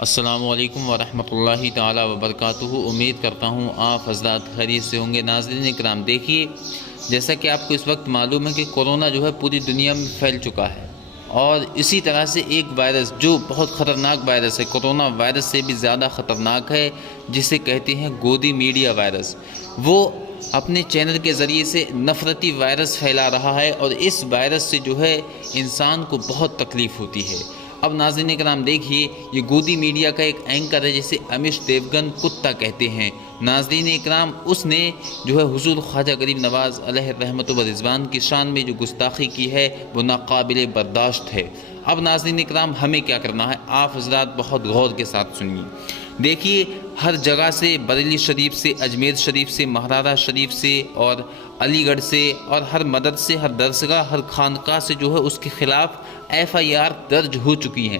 السلام علیکم ورحمۃ اللہ تعالی وبرکاتہ۔ امید کرتا ہوں آپ حضرات خیریت سے ہوں گے۔ ناظرین اکرام، دیکھیے، جیسا کہ آپ کو اس وقت معلوم ہے کہ کورونا جو ہے پوری دنیا میں پھیل چکا ہے، اور اسی طرح سے ایک وائرس جو بہت خطرناک وائرس ہے، کورونا وائرس سے بھی زیادہ خطرناک ہے، جسے کہتے ہیں گودی میڈیا وائرس، وہ اپنے چینل کے ذریعے سے نفرتی وائرس پھیلا رہا ہے، اور اس وائرس سے جو ہے انسان کو بہت تکلیف ہوتی ہے۔ اب ناظرین کرام دیکھیے، یہ گودی میڈیا کا ایک اینکر ہے جسے امیش دیوگن کتا کہتے ہیں۔ ناظرین اکرام، اس نے جو ہے حضور خواجہ غریب نواز علیہ رحمت و رضوان کی شان میں جو گستاخی کی ہے وہ ناقابل برداشت ہے۔ اب ناظرین اکرام، ہمیں کیا کرنا ہے، آپ حضرات بہت غور کے ساتھ سنیے۔ دیکھیے، ہر جگہ سے، بریلی شریف سے، اجمیر شریف سے، مہاراشٹر شریف سے اور علی گڑھ سے، اور ہر مدد سے، ہر درسگاہ، ہر خانقاہ سے جو ہے اس کے خلاف FIR درج ہو چکی ہیں۔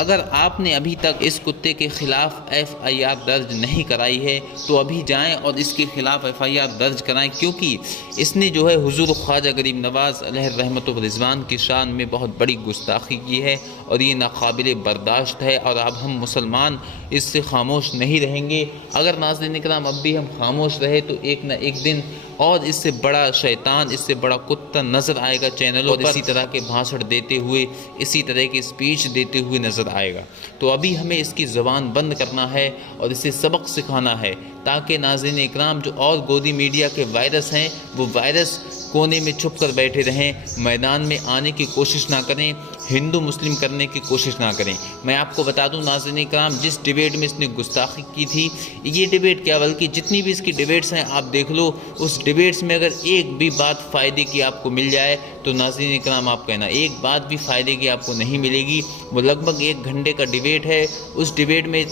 اگر آپ نے ابھی تک اس کتے کے خلاف FIR درج نہیں کرائی ہے تو ابھی جائیں اور اس کے خلاف FIR درج کرائیں، کیونکہ اس نے جو ہے حضور خواجہ غریب نواز علیہ رحمت و رضوان کی شان میں بہت بڑی گستاخی کی ہے، اور یہ ناقابل برداشت ہے، اور اب ہم مسلمان اس سے خاموش نہیں رہیں گے۔ اگر ناظرین اکرام اب بھی ہم خاموش رہے تو ایک نہ ایک دن اور اس سے بڑا شیطان، اس سے بڑا کتا نظر آئے گا چینلوں پر، اسی طرح کے بھاشن دیتے ہوئے، اسی طرح کی اسپیچ دیتے ہوئے نظر آئے گا۔ تو ابھی ہمیں اس کی زبان بند کرنا ہے اور اسے سبق سکھانا ہے، تاکہ ناظرین اکرام جو اور گودی میڈیا کے وائرس ہیں وہ وائرس کونے میں چھپ کر بیٹھے رہیں، میدان میں آنے کی کوشش نہ کریں، ہندو مسلم کرنے کی کوشش نہ کریں۔ میں آپ کو بتا دوں ناظرین اکرام، جس ڈیبیٹ میں اس نے گستاخی کی تھی، یہ ڈیبیٹ کیا بلکہ جتنی بھی اس کی ڈیبیٹس ہیں آپ دیکھ لو، اس ڈیبیٹس میں اگر ایک بھی بات فائدے کی آپ کو مل جائے تو ناظرین اکرام آپ کہنا ایک بات بھی فائدے کی آپ کو نہیں ملے گی۔ وہ لگ بھگ 1 گھنٹے کا ڈیبیٹ ہے، اس ڈیبیٹ میں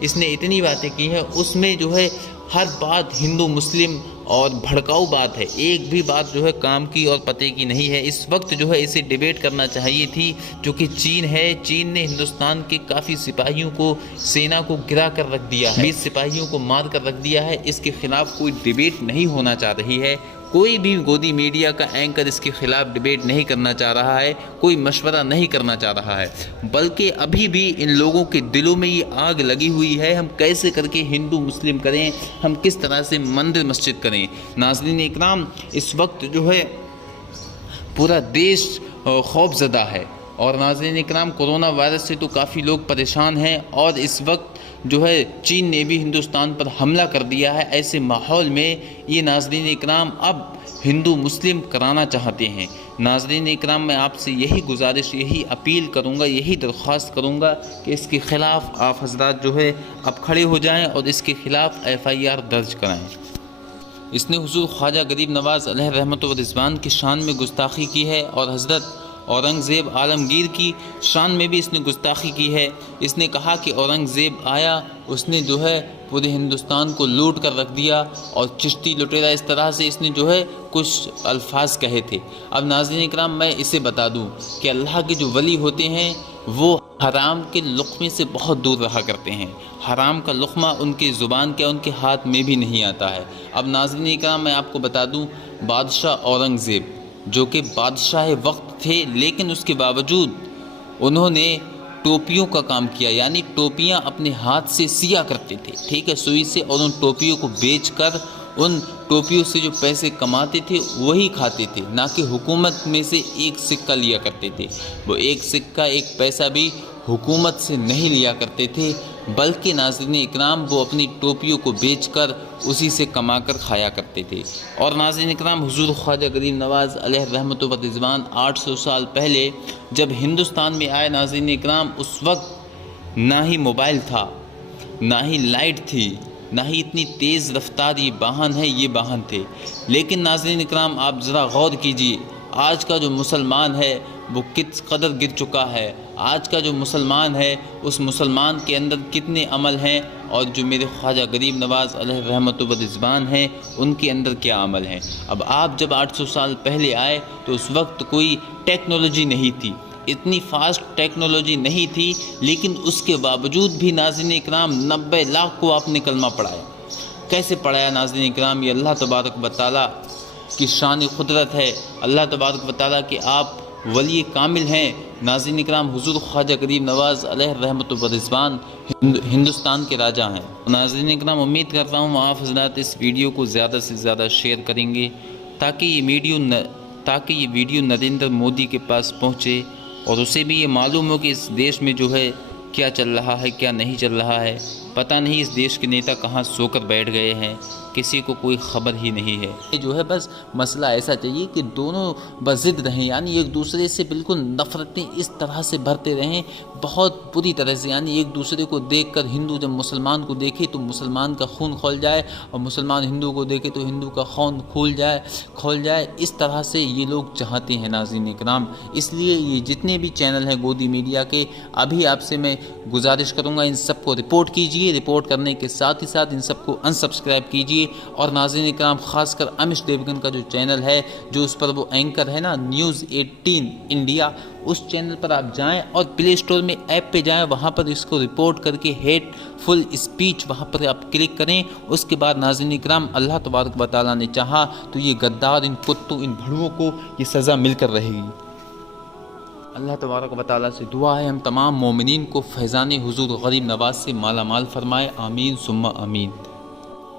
اس نے اتنی باتیں کی ہیں، اس میں جو ہے ہر بات ہندو مسلم اور بھڑکاؤ بات ہے، ایک بھی بات جو ہے کام کی اور پتے کی نہیں ہے۔ اس وقت جو ہے اسے ڈیبیٹ کرنا چاہیے تھی، جو کہ چین ہے۔ چین نے ہندوستان کے کافی سپاہیوں کو، سینا کو گرا کر رکھ دیا ہے، 20 سپاہیوں کو مار کر رکھ دیا ہے۔ اس کے خلاف کوئی ڈیبیٹ نہیں ہونا چاہ رہی ہے، کوئی بھی گودی میڈیا کا اینکر اس کے خلاف ڈیبیٹ نہیں کرنا چاہ رہا ہے، کوئی مشورہ نہیں کرنا چاہ رہا ہے، بلکہ ابھی بھی ان لوگوں کے دلوں میں یہ آگ لگی ہوئی ہے، ہم کیسے کر کے ہندو مسلم کریں، ہم کس طرح سے مندر مسجد کریں۔ ناظرین اکرام، اس وقت جو ہے پورا دیش خوف زدہ ہے، اور ناظرین اکرام کورونا وائرس سے تو کافی لوگ پریشان ہیں، اور اس وقت جو ہے چین نے بھی ہندوستان پر حملہ کر دیا ہے۔ ایسے ماحول میں یہ ناظرین اکرام اب ہندو مسلم کرانا چاہتے ہیں۔ ناظرین اکرام، میں آپ سے یہی گزارش، یہی اپیل کروں گا، یہی درخواست کروں گا کہ اس کے خلاف آپ حضرات جو ہے اب کھڑے ہو جائیں اور اس کے خلاف FIR درج کرائیں۔ اس نے حضور خواجہ غریب نواز علیہ رحمت و رضوان کی شان میں گستاخی کی ہے، اور حضرت اورنگزیب عالمگیر کی شان میں بھی اس نے گستاخی کی ہے۔ اس نے کہا کہ اورنگزیب آیا، اس نے جو ہے پورے ہندوستان کو لوٹ کر رکھ دیا، اور چشتی لٹیرا، اس طرح سے اس نے جو ہے کچھ الفاظ کہے تھے۔ اب ناظرین اکرام، میں اسے بتا دوں کہ اللہ کے جو ولی ہوتے ہیں وہ حرام کے لقمے سے بہت دور رہا کرتے ہیں۔ حرام کا لقمہ ان کی زبان کے، ان کے ہاتھ میں بھی نہیں آتا ہے۔ اب ناظرین اکرام، میں آپ کو بتا دوں، بادشاہ اورنگزیب جو کہ بادشاہ وقت تھے، لیکن اس کے باوجود انہوں نے ٹوپیوں کا کام کیا، یعنی ٹوپیاں اپنے ہاتھ سے سیا کرتے تھے، ٹھیک ہے، سوئی سے، اور ان ٹوپیوں کو بیچ کر ان ٹوپیوں سے جو پیسے کماتے تھے وہی کھاتے تھے، نہ کہ حکومت میں سے ایک سکہ لیا کرتے تھے۔ وہ ایک سکہ، ایک پیسہ بھی حکومت سے نہیں لیا کرتے تھے، بلکہ ناظرین اکرام وہ اپنی ٹوپیوں کو بیچ کر اسی سے کما کر کھایا کرتے تھے۔ اور ناظرین اکرام، حضور خواجہ غریب نواز علیہ رحمت و رضوان 800 سال پہلے جب ہندوستان میں آئے ناظرین اکرام، اس وقت نہ ہی موبائل تھا، نہ ہی لائٹ تھی، نہ ہی اتنی تیز رفتار یہ واہن ہے، یہ واہن تھے۔ لیکن ناظرین اکرام، آپ ذرا غور کیجئے، آج کا جو مسلمان ہے وہ کس قدر گر چکا ہے، آج کا جو مسلمان ہے اس مسلمان کے اندر کتنے عمل ہیں، اور جو میرے خواجہ غریب نواز علیہ رحمت و رضوان ہیں ان کے اندر کیا عمل ہیں۔ اب آپ جب 800 سال پہلے آئے تو اس وقت کوئی ٹیکنالوجی نہیں تھی، اتنی فاسٹ ٹیکنالوجی نہیں تھی، لیکن اس کے باوجود بھی ناظرین اکرام 90 لاکھ کو آپ نے کلمہ پڑھایا۔ کیسے پڑھایا ناظرین اکرام؟ یہ اللہ تبارک و تعالیٰ کی شان قدرت ہے، اللہ تبارک و تعالیٰ کہ آپ ولی کامل ہیں۔ ناظرین اکرام، حضور خواجہ غریب نواز علیہ رحمت و رضوان ہندوستان کے راجہ ہیں۔ ناظرین اکرام، امید کرتا ہوں آپ حضرات اس ویڈیو کو زیادہ سے زیادہ شیئر کریں گے تاکہ یہ ویڈیو نریندر مودی کے پاس پہنچے اور اسے بھی یہ معلوم ہو کہ اس دیش میں جو ہے کیا چل رہا ہے، کیا نہیں چل رہا ہے۔ پتہ نہیں اس دیش کے نیتا کہاں سو کر بیٹھ گئے ہیں، کسی کو کوئی خبر ہی نہیں ہے۔ یہ جو ہے بس مسئلہ ایسا چاہیے کہ دونوں بضد رہیں، یعنی ایک دوسرے سے بالکل نفرتیں اس طرح سے بھرتے رہیں، بہت بری طرح سے، یعنی ایک دوسرے کو دیکھ کر ہندو جب مسلمان کو دیکھے تو مسلمان کا خون کھول جائے، اور مسلمان ہندو کو دیکھے تو ہندو کا خون کھول جائے۔ اس طرح سے یہ لوگ چاہتے ہیں ناظرین اکرام۔ اس لیے یہ جتنے بھی چینل ہیں گودی میڈیا کے، ابھی آپ سے میں گزارش کروں گا ان سب کو رپورٹ کیجئے، رپورٹ کرنے کے ساتھ ہی ساتھ ان سب کو انسبسکرائب کیجئے۔ اور ناظرین اکرام، خاص کر امیش دیوگن کا جو چینل ہے، جو اس پر وہ اینکر ہے نا نیوز 18 انڈیا، اس چینل پر آپ جائیں اور پلے اسٹور میں ایپ پہ جائیں، وہاں پر اس کو رپورٹ کر کے ہیٹ فل اسپیچ وہاں پر آپ کلک کریں۔ اس کے بعد ناظرین اکرام، اللہ تبارک و تعالیٰ نے چاہا تو یہ غدار، ان کتوں، ان بھڑوؤں کو یہ سزا مل کر رہے گی۔ اللہ تبارک و تعالیٰ سے دعا ہے ہم تمام مومنین کو فیضان حضور غریب نواز سے مالا مال فرمائے، آمین ثم آمین۔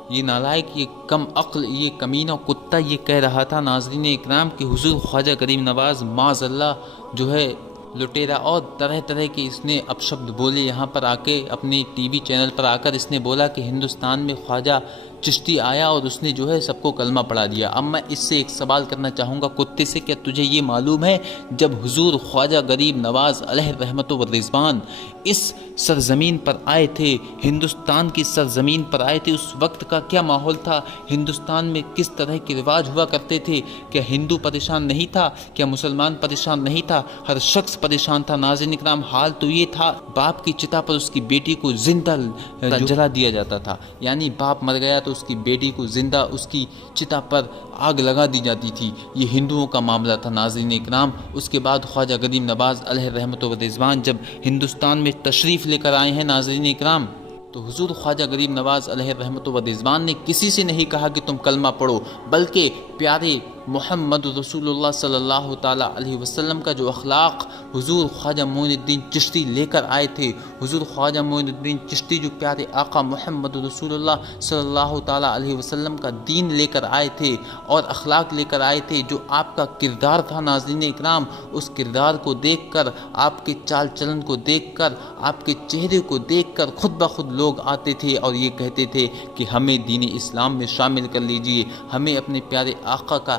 یہ نالائق، یہ کم عقل، یہ کمینہ کتا یہ کہہ رہا تھا ناظرین اکرام کہ حضور خواجہ غریب نواز معاذ اللہ جو ہے لٹیرا، اور طرح طرح کے اس نے اپشبد بولے۔ یہاں پر آ کے اپنے ٹی وی چینل پر آ کر اس نے بولا کہ ہندوستان میں خواجہ چشتی آیا اور اس نے جو ہے سب کو کلمہ پڑھا دیا۔ اب میں اس سے ایک سوال کرنا چاہوں گا کتے سے، کیا تجھے یہ معلوم ہے جب حضور خواجہ غریب نواز علیہ رحمت و رضوان اس سرزمین پر آئے تھے، ہندوستان کی سرزمین پر آئے تھے، اس وقت کا کیا ماحول تھا؟ ہندوستان میں کس طرح کے رواج ہوا کرتے تھے؟ کیا ہندو پریشان نہیں تھا؟ کیا مسلمان پریشان نہیں تھا؟ ہر شخص پریشان تھا ناظرین اکرام۔ حال تو یہ تھا، باپ کی چتا پر اس کی بیٹی کو زندہ جلا دیا جاتا تھا، یعنی باپ مر گیا تو اس کی بیٹی کو زندہ اس کی چتا پر آگ لگا دی جاتی تھی۔ یہ ہندوؤں کا معاملہ تھا ناظرین اکرام۔ اس کے بعد خواجہ غریب نواز علیہ رحمت و رضوان جب ہندوستان میں تشریف لے کر آئے ہیں ناظرین اکرام، تو حضور خواجہ غریب نواز علیہ رحمت و رضوان نے کسی سے نہیں کہا کہ تم کلمہ پڑھو، بلکہ پیارے محمد رسول اللہ صلی اللہ تعالیٰ علیہ وسلم کا جو اخلاق حضور خواجہ معین الدین چشتی لے کر آئے تھے، حضور خواجہ معین الدین چشتی جو پیارے آقا محمد رسول اللہ صلی اللہ تعالیٰ علیہ وسلم کا دین لے کر آئے تھے اور اخلاق لے کر آئے تھے، جو آپ کا کردار تھا ناظرین اکرام، اس کردار کو دیکھ کر، آپ کے چال چلن کو دیکھ کر، آپ کے چہرے کو دیکھ کر خود بخود لوگ آتے تھے اور یہ کہتے تھے کہ ہمیں دین اسلام میں شامل کر لیجئے، ہمیں اپنے پیارے آقا کا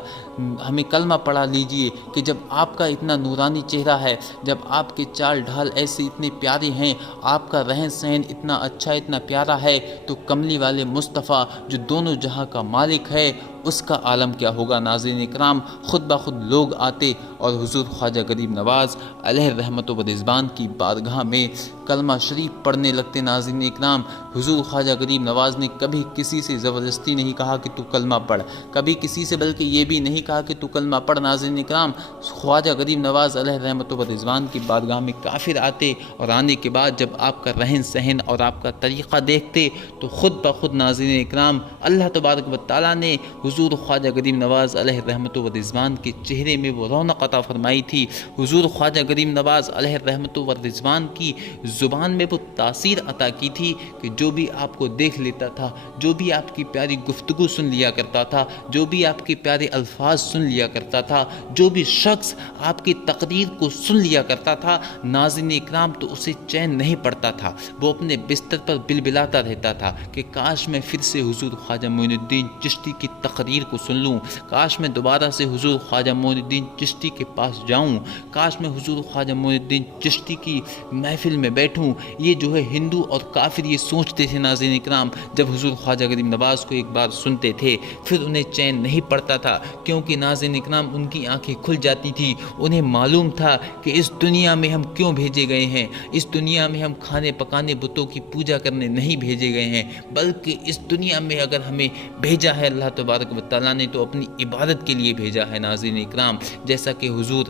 ہمیں کلمہ پڑھا لیجئے۔ کہ جب آپ کا اتنا نورانی چہرہ ہے، جب آپ کے چال ڈھال ایسے اتنے پیارے ہیں، آپ کا رہن سہن اتنا اچھا، اتنا پیارا ہے، تو کملی والے مصطفیٰ جو دونوں جہاں کا مالک ہے، اس کا عالم کیا ہوگا ناظرین اکرام۔ خود بخود لوگ آتے اور حضور خواجہ غریب نواز علیہ رحمت و رضوان کی بارگاہ میں کلمہ شریف پڑھنے لگتے ناظرین اکرام۔ حضور خواجہ غریب نواز نے کبھی کسی سے زبردستی نہیں کہا کہ تو کلمہ پڑھ، کبھی کسی سے بلکہ یہ بھی نہیں کہا کہ تو کلمہ پڑھ ناظرین اکرام۔ خواجہ غریب نواز علیہ رحمت و رضوان کی بارگاہ میں کافر آتے اور آنے کے بعد جب آپ کا رہن سہن اور آپ کا طریقہ دیکھتے تو خود بخود ناظرین اکرام اللہ تبارک و تعالیٰ نے حضور خواجہ غریب نواز علیہ رحمت و رضوان کے چہرے میں وہ رونق عطا فرمائی تھی۔ حضور خواجہ غریب نواز علیہ رحمت و رضوان کی زبان میں وہ تاثیر عطا کی تھی کہ جو بھی آپ کو دیکھ لیتا تھا، جو بھی آپ کی پیاری گفتگو سن لیا کرتا تھا، جو بھی آپ کے پیارے الفاظ سن لیا کرتا تھا، جو بھی شخص آپ کی تقریر کو سن لیا کرتا تھا ناظرین اکرام، تو اسے چین نہیں پڑتا تھا، وہ اپنے بستر پر بلبلاتا رہتا تھا کہ کاش میں پھر سے حضور خواجہ معین الدین چشتی کی تقریر کو سن لوں، کاش میں دوبارہ سے حضور خواجہ معین الدین چشتی کے پاس جاؤں، کاش میں حضور خواجہ معین الدین چشتی کی محفل میں بیٹھوں۔ یہ جو ہے ہندو اور کافر یہ سوچتے تھے ناظرین اکرام جب حضور خواجہ غریب نواز کو ایک بار سنتے تھے، پھر انہیں چین نہیں پڑتا تھا، کیونکہ ناظرین اکرام ان کی آنکھیں کھل جاتی تھی، انہیں معلوم تھا کہ اس دنیا میں ہم کیوں بھیجے گئے ہیں، اس دنیا میں ہم کھانے پکانے بتوں کی پوجا کرنے نہیں بھیجے گئے ہیں، بلکہ اس دنیا میں اگر ہمیں بھیجا ہے اللہ تبارک و تعالیٰ نے تو اپنی عبادت کے لیے بھیجا ہے ناظرین اکرام۔ جیسا کہ حضور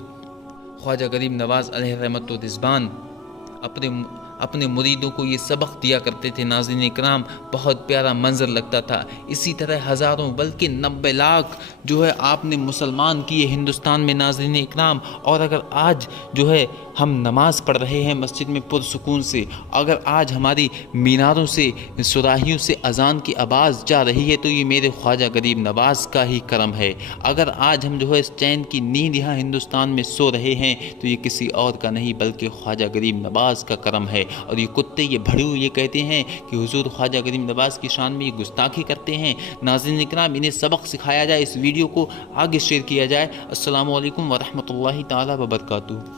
خواجہ غریب نواز علیہ رحمت و رضوان اپنے مریدوں کو یہ سبق دیا کرتے تھے ناظرین اکرام، بہت پیارا منظر لگتا تھا۔ اسی طرح ہزاروں بلکہ 90 لاکھ جو ہے آپ نے مسلمان کیے ہندوستان میں ناظرین اکرام۔ اور اگر آج جو ہے ہم نماز پڑھ رہے ہیں مسجد میں پرسکون سے، اگر آج ہماری میناروں سے سراہیوں سے اذان کی آواز جا رہی ہے تو یہ میرے خواجہ غریب نواز کا ہی کرم ہے۔ اگر آج ہم جو ہے اس چین کی نیند یہاں ہندوستان میں سو رہے ہیں تو یہ کسی اور کا نہیں بلکہ خواجہ غریب نواز کا کرم ہے۔ اور یہ کتے، یہ بھڑو یہ کہتے ہیں کہ حضور خواجہ غریب نواز کی شان میں یہ گستاخی کرتے ہیں۔ ناظرین اکرام، انہیں سبق سکھایا جائے، اس ویڈیو کو آگے شیئر کیا جائے۔ السلام علیکم ورحمۃ اللہ تعالیٰ وبرکاتہ۔